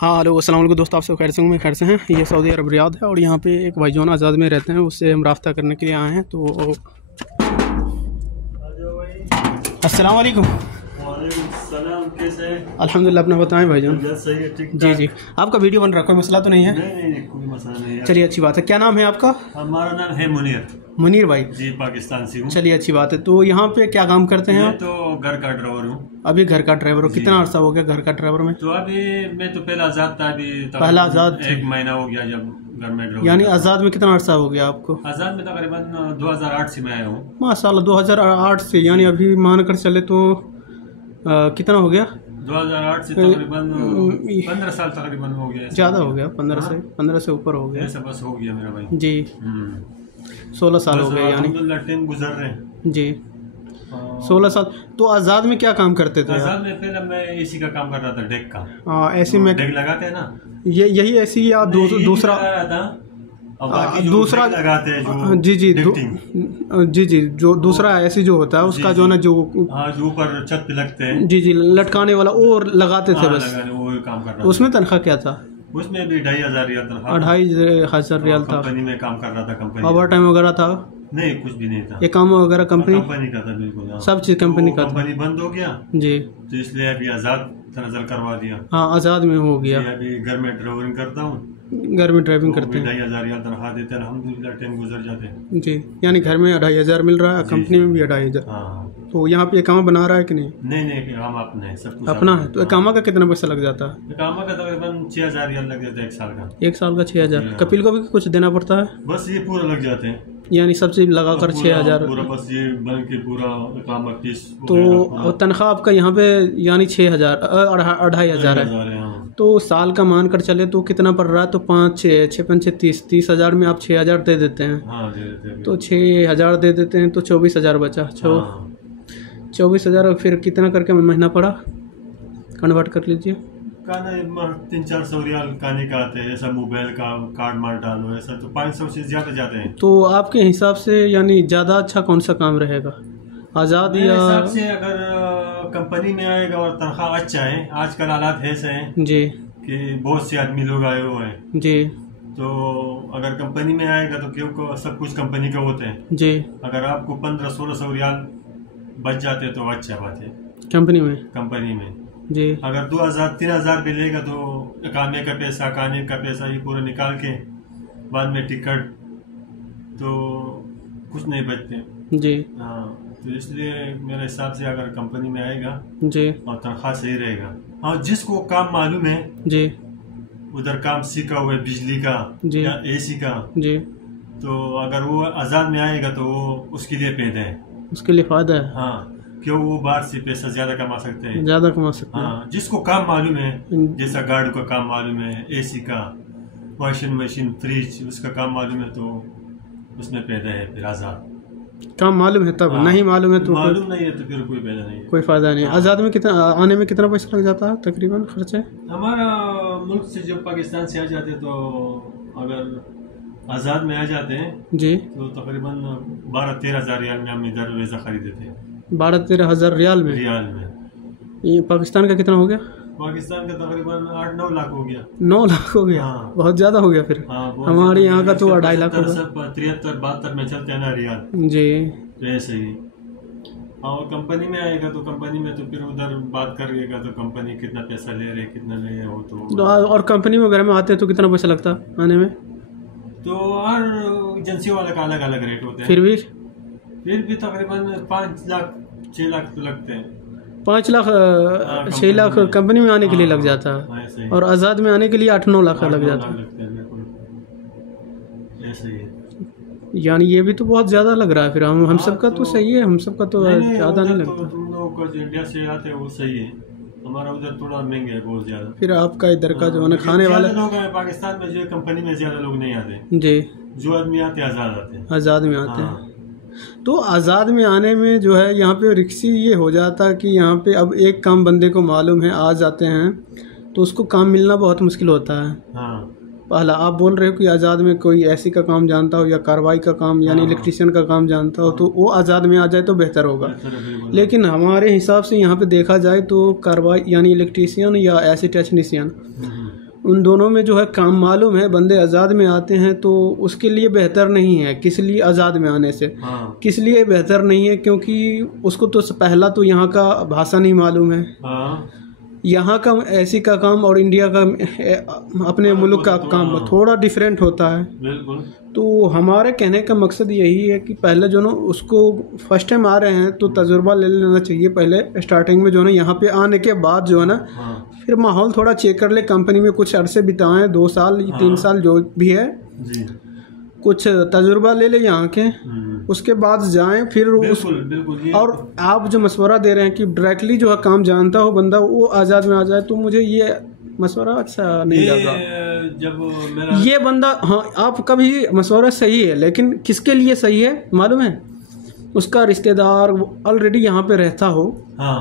हाँ हेलो अस्सलाम वालेकुम दोस्तों, आप सब खैर से होंगे, खैर से हैं। ये सऊदी अरब रियाद है और यहाँ पे एक भाईजान आज़ाद में रहते हैं, उससे हम राब्ता करने के लिए आए हैं। तो अस्सलाम वालेकुम। कैसे हैं? अल्हम्दुलिल्लाह, अपना बताएं भाईजान। सही है, ठीक जी जी, आपका वीडियो बन रहा है, कोई मसला तो नहीं है? नहीं, कोई मसला नहीं है। चलिए अच्छी बात है। क्या नाम है आपका? हमारा नाम है मुनीर। मुनीर भाई जी, पाकिस्तान से हूँ। चलिए अच्छी बात है। तो यहाँ पे क्या काम करते हैं मैं आप? तो घर का ड्राइवर हूँ। अभी घर का ड्राइवर हो? कितना अर्सा हो गया घर का ड्राइवर में? तो अभी मैं तो पहला आजाद था, अभी पहला आजाद थे? 1 महीना हो गया जब घर में ड्राइवर। यानी आज़ाद में कितना अर्सा हो गया आपको? आजाद में तकरीबन 2008 से मैं आया हूँ। माशाल्लाह, 2008 से, यानी अभी मान कर चले तो कितना हो गया? 2008 से तकरीबन 15 साल तकरीबन हो गया। ज़्यादा हो गया, 15 से ऊपर हो गया। ऐसा बस हो गया मेरा भाई जी। 16 साल हो गए यानी। टाइम गुजर रहे हैं जी, 16 साल। तो आज़ाद में क्या काम करते थे? आजाद में पहले मैं एसी का काम कर रहा था, डेक का। ऐसी में डेक लगाते हैं ना, यही ऐसी या दूसरा दूसरा लगाते हैं जो जी जी जी जी, जो दूसरा ऐसी जो होता है उसका जो ना जो जो ऊपर छत पे लगते हैं, जी जी, लटकाने वाला और लगाते थे बस। वो काम कर रहा था। उसमें तनख्वाह क्या था? उसमें भी 2500 रियाल तनख्वाह। 2500 रियाल था। कंपनी में काम कर रहा था। कंपनी ओवर टाइम वगैरह था? नहीं, कुछ भी नहीं था। ये काम वगैरह कंपनी का था, बिल्कुल सब चीज कंपनी का था। कंपनी बंद हो गया जी, तो इसलिए अभी आजाद तनजल करवा दिया। हाँ, आज़ाद में हो गया। अभी घर में ड्राइविंग करता हूँ, घर में ड्राइविंग करते हैं। 2500 रियाल तनख्वाह देते हैं, अल्हम्दुलिल्लाह टाइम गुजर जाते हैं। जी, यानी घर में 2500 मिल रहा है, कंपनी में भी 2500। हाँ। तो यहाँ पे इकामा बना रहा है कि नहीं? नहीं, काम अपना है, सब कुछ अपना है। तो इकामा का कितना पैसा लग जाता है? इकामा का तकरीबन 6000 रियाल लग जाता है 1 साल का। 1 साल का 6000। कपिल को भी कुछ देना पड़ता है? बस ये पूरा लग जाते हैं, यानी सब चीज लगाकर 6000 पूरा, बस ये बन के पूरा इकामा फीस। तो तनख्वाह आपका यहाँ पे यानी 6000 2500 है। तो साल का मान कर चले तो कितना पड़ रहा है? तो 5 6 5 30,000 में आप 6000 दे देते हैं। हाँ, दे देते हैं। तो 6000 दे देते हैं तो 24,000 बचा। 24,000 फिर कितना करके महीना पड़ा? कन्वर्ट कर लीजिए। 300-400 रियाल काने का आते हैं, ऐसा मोबाइल का कार्ड मार डालो, ऐसा तो 500 से ज्यादा जाते हैं। तो आपके हिसाब से यानी ज्यादा अच्छा कौन सा काम रहेगा, आज़ाद या? हिसाब से अगर कंपनी में आएगा और तनख्वाह अच्छा है, आजकल हालात ऐसे हैं जी कि बहुत से आदमी लोग आए हुए हैं जी, तो अगर कंपनी में आएगा तो क्यों सब कुछ कंपनी का होते हैं जी। अगर आपको 1500-1600 रियाल बच जाते तो अच्छा बात है कंपनी में जी। अगर 2000-3000 भी लेगा तो इकामे का पैसा, खाने का पैसा ये पूरा निकाल के बाद में टिकट तो कुछ नहीं बचते जी। हाँ, तो इसलिए मेरे हिसाब से अगर कंपनी में आएगा जी और तनख्वाह सही रहेगा। हाँ, जिसको काम मालूम है जी, उधर काम सीखा हुआ है बिजली का जी या एसी का जी, तो अगर वो आजाद में आएगा तो वो उसके लिए पैदा है, उसके लिए फायदा है। हाँ, क्यों वो बाहर से पैसा ज्यादा कमा सकते हैं, ज्यादा कमा सकते हैं। हाँ, जिसको काम मालूम है, जैसा गार्ड का काम मालूम है, एसी का, वॉशिंग मशीन, फ्रिज, उसका काम मालूम है तो उसमें पैदा है फिर आजाद। काम मालूम है तब, नहीं मालूम है तो मालूम नहीं है तो फिर कोई पैदा नहीं है, कोई फायदा नहीं। आज़ाद में कितना आने में कितना पैसा लग जाता है तकरीबन खर्चे? हमारा मुल्क से जब पाकिस्तान से आ जाते तो अगर आज़ाद में आ जाते हैं जी तो तकरीबन 12-13 हज़ार रियाल में हम इधर वीज़ा खरीदते हैं। 12-13 हज़ार रियाल में? ये पाकिस्तान का कितना हो गया? पाकिस्तान का तकरीबन 8-9 लाख हो गया। 9 लाख हो गया? हाँ। बहुत ज्यादा हो गया फिर। हाँ, हमारे यहाँ का तो 2.5 लाख होगा। 73-72 में चलते हैं ना रियाल जी, तो ऐसे ही। और कंपनी में आएगा तो कंपनी में तो फिर उधर बात करिएगा तो कंपनी कितना पैसा ले रहे कितना ले रहे हो तो और कंपनी वगैरह में आते हैं तो कितना पैसा लगता आने में? तो हर एजेंसी वाले का अलग अलग रेट होते हैं। फिर भी तकरीबन 5 लाख 6 लाख तो लगते हैं। 5 लाख 6 लाख कंपनी में आने के लिए लग जाता है और आज़ाद में आने के लिए 8-9 लाख लग जाता है। यानी ये भी तो बहुत ज्यादा लग रहा है फिर। हम सबका तो सही है, हम सबका तो ज्यादा नहीं लगता। तुम लोगों को जो इंडिया से आते हैं वो सही है, हमारा उधर थोड़ा महंगा है बहुत ज्यादा। फिर आपका इधर का जो है ना खाने वाले लोग हैं पाकिस्तान में, जो कंपनी में ज्यादा लोग नहीं आते जी, जो आदमी आते आजाद आते हैं, आज़ाद में आते हैं। तो आज़ाद में आने में जो है यहाँ पे रिक्सी ये हो जाता है कि यहाँ पे अब एक काम बंदे को मालूम है, आ जाते हैं तो उसको काम मिलना बहुत मुश्किल होता है। हाँ। पहला आप बोल रहे हो कि आज़ाद में कोई ऐसी का काम जानता हो या कार्रवाई का काम यानी इलेक्ट्रिशियन का काम जानता हो तो वो आज़ाद में आ जाए तो बेहतर होगा। लेकिन हमारे हिसाब से यहाँ पे देखा जाए तो कार्रवाई यानी इलेक्ट्रिशियन या ऐसे टेक्नीशियन उन दोनों में जो है काम मालूम है। बंदे आज़ाद में आते हैं तो उसके लिए बेहतर नहीं है। किस लिए आज़ाद में आने से किस लिए बेहतर नहीं है, क्योंकि उसको तो पहला तो यहाँ का भाषा नहीं मालूम है। यहाँ का ऐसी का काम और इंडिया का अपने मुल्क का काम थोड़ा डिफरेंट होता है। बिल्कुल। तो हमारे कहने का मकसद यही है कि पहले जो ना उसको फर्स्ट टाइम आ रहे हैं तो तजुर्बा ले लेना चाहिए पहले स्टार्टिंग में, जो ना यहाँ पे आने के बाद जो है ना फिर माहौल थोड़ा चेक कर ले। कंपनी में कुछ अरसे बिताएं, 2 साल 3 साल जो भी है जी। कुछ तजुर्बा ले ले यहाँ के, उसके बाद जाएं फिर बिल्कुल। और आप जो मशवरा दे रहे हैं कि डायरेक्टली जो है काम जानता हो बंदा वो आज़ाद में आ जाए, तो मुझे ये मशवरा अच्छा नहीं लगा। जब ये बंदा, हाँ आपका भी मशवरा सही है, लेकिन किसके लिए सही है मालूम है? उसका रिश्तेदार ऑलरेडी यहाँ पे रहता हो,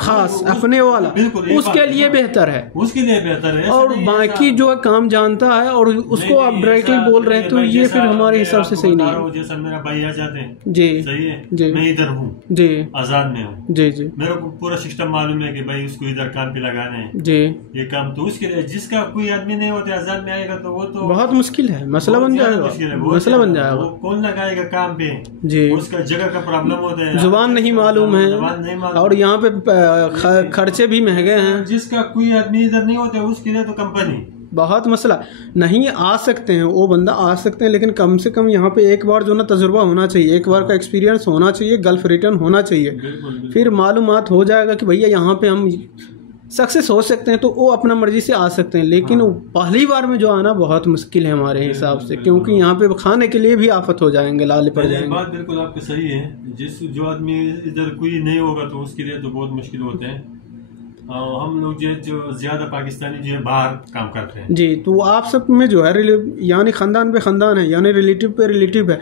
खास अपने वाला, उसके लिए बेहतर है, और बाकी जो है काम जानता है और उसको आप डायरेक्टली बोल रहे हैं, तो ये फिर हमारे हिसाब से सही नहीं है। जैसा मेरा भाई आ जाते हैं जी, सही है जी, मैं इधर हूँ जी, आजाद में हूँ जी जी, मेरे को पूरा सिस्टम मालूम है कि भाई उसको इधर काम पे लगाना है जी, ये काम। तो उसके लिए जिसका कोई आदमी नहीं होता आजाद में आएगा तो वो तो बहुत मुश्किल है, मसला बन जाएगा, मसला बन जाएगा। कौन लगाएगा काम पे जी, उसका जगह का प्रॉब्लम होता है, जुबान नहीं मालूम है, और यहाँ पे खर्चे भी महंगे हैं। जिसका कोई आदमी इधर नहीं होता उसके लिए तो कंपनी बहुत मसला नहीं। आ सकते हैं वो बंदा आ सकते हैं, लेकिन कम से कम यहाँ पे एक बार जो ना तजुर्बा होना चाहिए, एक बार का एक्सपीरियंस होना चाहिए, गल्फ रिटर्न होना चाहिए, फिर मालूमात हो जाएगा कि भैया यहाँ पे हम सक्सेस हो सकते हैं, तो वो अपना मर्जी से आ सकते हैं। लेकिन पहली बार में जो आना बहुत मुश्किल है हमारे हिसाब से, क्योंकि यहाँ पे खाने के लिए भी आफत हो जाएंगे, लाले पड़ जाएंगे। बात बिल्कुल आपकी सही है। जो आदमी इधर कोई नहीं होगा तो उसके लिए तो बहुत मुश्किल होते हैं। हम लोग जो ज्यादा पाकिस्तानी जो है बाहर काम करते हैं जी, तो आप सब में जो है यानी खानदान पे खानदान है, यानी रिलेटिव पे रिलेटिव है।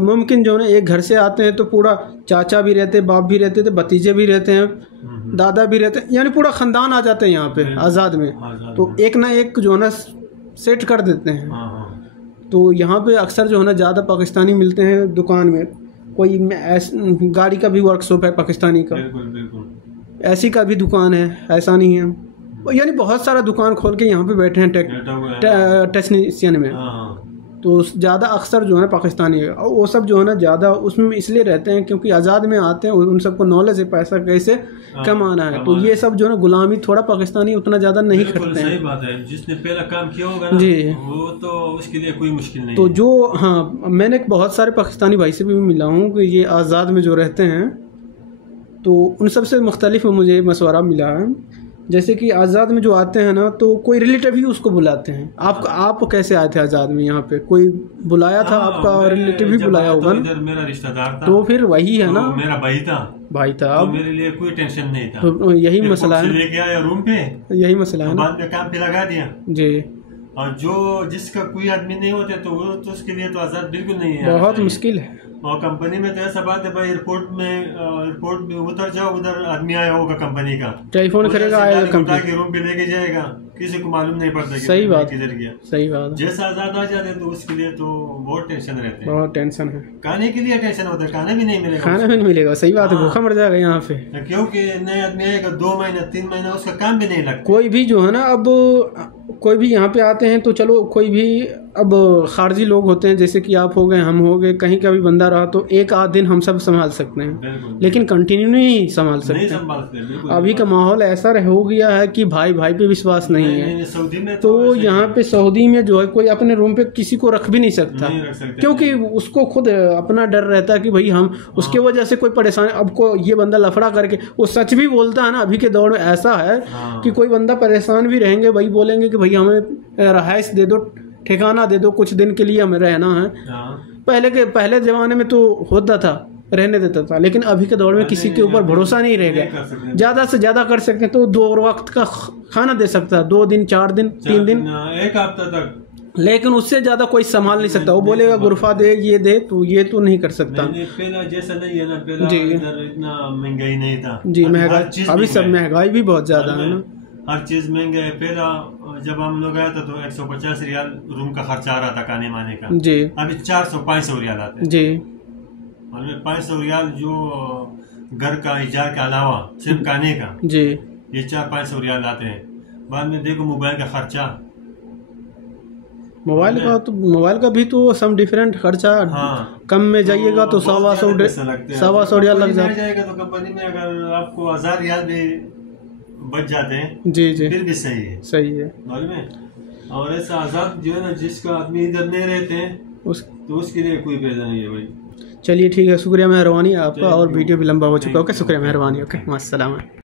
मुमकिन जो है एक घर से आते हैं तो पूरा चाचा भी रहते, बाप भी रहते थे, भतीजे भी रहते हैं, दादा भी रहते हैं, यानी पूरा खानदान आ जाते हैं यहाँ पे आज़ाद में। तो एक ना एक जो है ना सेट कर देते हैं। तो यहाँ पे अक्सर जो है ना ज़्यादा पाकिस्तानी मिलते हैं दुकान में। कोई गाड़ी का भी वर्कशॉप है पाकिस्तानी का, ऐसी का भी दुकान है, ऐसा नहीं है, यानी बहुत सारा दुकान खोल के यहाँ पे बैठे हैं टेक्नीशियन में। तो ज़्यादा अक्सर जो है ना पाकिस्तानी है, और वो सब जो है ना ज़्यादा उसमें इसलिए रहते हैं क्योंकि आज़ाद में आते हैं, उन सबको नॉलेज है पैसा कैसे कमाना है। तो ये सब जो है ना गुलामी थोड़ा पाकिस्तानी उतना ज़्यादा नहीं करते हैं। सही बात है, जिसने पहला काम किया होगा ना, जी, वो तो उसके लिए कोई मुश्किल नहीं तो है। जो हाँ, मैंने बहुत सारे पाकिस्तानी भाई से भी मिला हूँ कि ये आज़ाद में जो रहते हैं, तो उन सब से मुख्तलिफ मुझे मशवरा मिला है। जैसे कि आज़ाद में जो आते हैं ना, तो कोई रिलेटिव ही उसको बुलाते हैं। आप कैसे आए थे आज़ाद में? यहाँ पे कोई बुलाया था आपका? रिलेटिव भी बुलाया होगा ना? इधर मेरा रिश्तेदार था, तो फिर वही है ना, मेरा भाई था तो मेरे लिए कोई टेंशन नहीं था। तो यही मसला है, लेके आया रूम पे, यही मसला है ना, बाद में काम पे लगा दिया जी। और जिसका कोई आदमी नहीं होते तो वो तो उसके लिए तो आज़ाद बिल्कुल नहीं है, बहुत मुश्किल है। और कंपनी में तो ऐसा बात है भाई, एयरपोर्ट में उतर जाओ, उधर आदमी आया होगा कंपनी का, टेलीफोन करेगा, आएगा कंपनी रूम पे लेके जाएगा, किसी को मालूम नहीं पड़ता। सही बात, किधर गया, सही बात। जैसा आज़ाद आ जाते हैं तो उसके लिए तो बहुत टेंशन रहते हैं, बहुत टेंशन है। खाने के लिए टेंशन होता है, खाना भी नहीं मिलेगा, खाना भी नहीं मिलेगा, सही बात है, भूखा मर जाएगा यहाँ पे। क्योंकि नए आदमी आएगा, 2 महीना 3 महीना उसका काम भी नहीं लगता। कोई भी जो है ना, अब कोई भी यहाँ पे आते हैं तो चलो, कोई भी अब खारजी लोग होते हैं, जैसे कि आप हो गए, हम हो गए, कहीं का भी बंदा रहा तो एक आध दिन हम सब संभाल सकते हैं, लेकिन कंटिन्यू नहीं संभाल सकते। अभी का माहौल ऐसा हो गया है कि भाई भाई पे विश्वास नहीं है। सऊदी में तो यहाँ पे सऊदी में जो है कोई अपने रूम पे किसी को रख भी नहीं सकता, क्योंकि उसको खुद अपना डर रहता है कि भाई हम उसके वजह से कोई परेशानी। अब को ये बंदा लफड़ा करके, वो सच भी बोलता है ना, अभी के दौर में ऐसा है कि कोई बंदा परेशान भी रहेंगे, भाई बोलेंगे कि भाई हमें रहाइश दे दो, ठिकाना दे दो, कुछ दिन के लिए हमें रहना है। पहले ज़माने में तो होता था, रहने देता था, लेकिन अभी के दौर में किसी के ऊपर भरोसा नहीं रह गया। ज़्यादा से ज़्यादा कर सकते हैं तो 2 वक्त का खाना दे सकता है, 2 दिन 4 दिन 3 दिन, 1 हफ्ता तक, लेकिन उससे ज़्यादा कोई संभाल नहीं सकता। वो बोलेगा गुरफा दे, ये दे, तो ये तो नहीं कर सकता। पहला जैसा नहीं है ना, पहला इतना महंगाई नहीं था जी, महंगाई अभी सब महंगाई भी बहुत ज़्यादा है ना, हर चीज महंगा है। पहला जब हम लोग आए थे तो 150 रियाल रूम का खर्चा आ रहा था खाने माने का जी, अभी 400-500 रियाल आते हैं जी, और 500 रियाल जो घर का इजार के अलावा सिर्फ खाने का जी, ये 400-500 रियाल आते हैं। बाद में देखो मोबाइल का खर्चा, मोबाइल का भी तो सम डिफरेंट खर्चा। हाँ, कम में जाइएगा तो 100 रियाल लग जाएगा। तो कंपनी में अगर आपको 1000 रियाल भी बच जाते हैं जी जी, फिर भी सही है, सही है। मालूम है। और ऐसा आजाद जो है ना, जिसका आदमी इधर नहीं रहते हैं तो उसके लिए कोई फायदा नहीं है भाई। चलिए ठीक है, शुक्रिया मेहरबानी आपका, और वीडियो भी लंबा हो चुका है। ओके, शुक्रिया मेहरबानी। ओके, अस्सलाम।